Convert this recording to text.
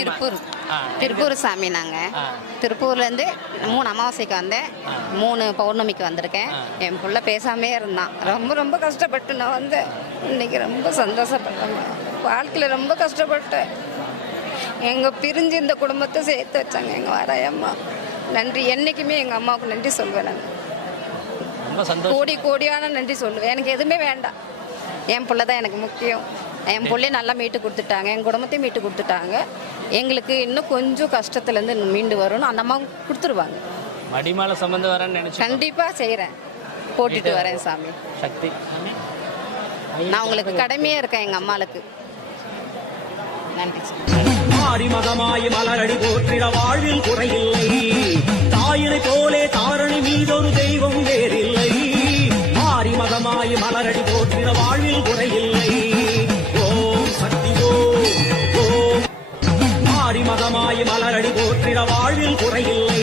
திருப்பூர் சாமி. நாங்கள் திருப்பூர்லேருந்து 3 அமாவாசைக்கு வந்தேன், 3 பௌர்ணமிக்கு வந்திருக்கேன். என் பிள்ளை பேசாமே இருந்தான். ரொம்ப கஷ்டப்பட்டு நான் வந்தேன். இன்னைக்கு ரொம்ப சந்தோஷப்பட்டேன். வாழ்க்கையில் ரொம்ப கஷ்டப்பட்டேன். எங்கள் பிரிஞ்சு இந்த குடும்பத்தை சேர்த்து வச்சாங்க எங்கள் வாராயம்மா. நன்றி. என்றைக்குமே எங்கள் அம்மாவுக்கு நன்றி சொல்வேன். நான் கோடியான நன்றி சொல்லுவேன். எனக்கு எதுவுமே வேண்டாம். என் பிள்ளை தான் எனக்கு முக்கியம். என் பிள்ளைய நல்லா மீட்டு கொடுத்துட்டாங்க, என் குடும்பத்தையும் மீட்டு கொடுத்துட்டாங்க. எங்களுக்கு இன்னும் கொஞ்சம் கஷ்டத்துலேருந்து மீண்டு வரணும். அந்த அம்மா கொடுத்துருவாங்க. மடிமாலை சம்பந்தம் வரேன்னு நினச்சி கண்டிப்பாக செய்கிறேன், போட்டுட்டு வரேன் சாமி. சக்தி, நான் உங்களுக்கு கடமையே இருக்கேன் எங்கள் அம்மாளுக்கு. நன்றி. மாறி மகமாய் மலரடி போற்றிட வாழ்வில் குறையில்லை. தாயினை போலே தாரணி மீதொரு தெய்வம் வேறில்லை. மாறி மகமாய் மலரடி போற்றிட வாழ்வில் குறையில்லை. ஓம் சக்தி ஓம். மாறி மகமாய் மலரடி போற்றிட வாழ்வில் குறையில்லை.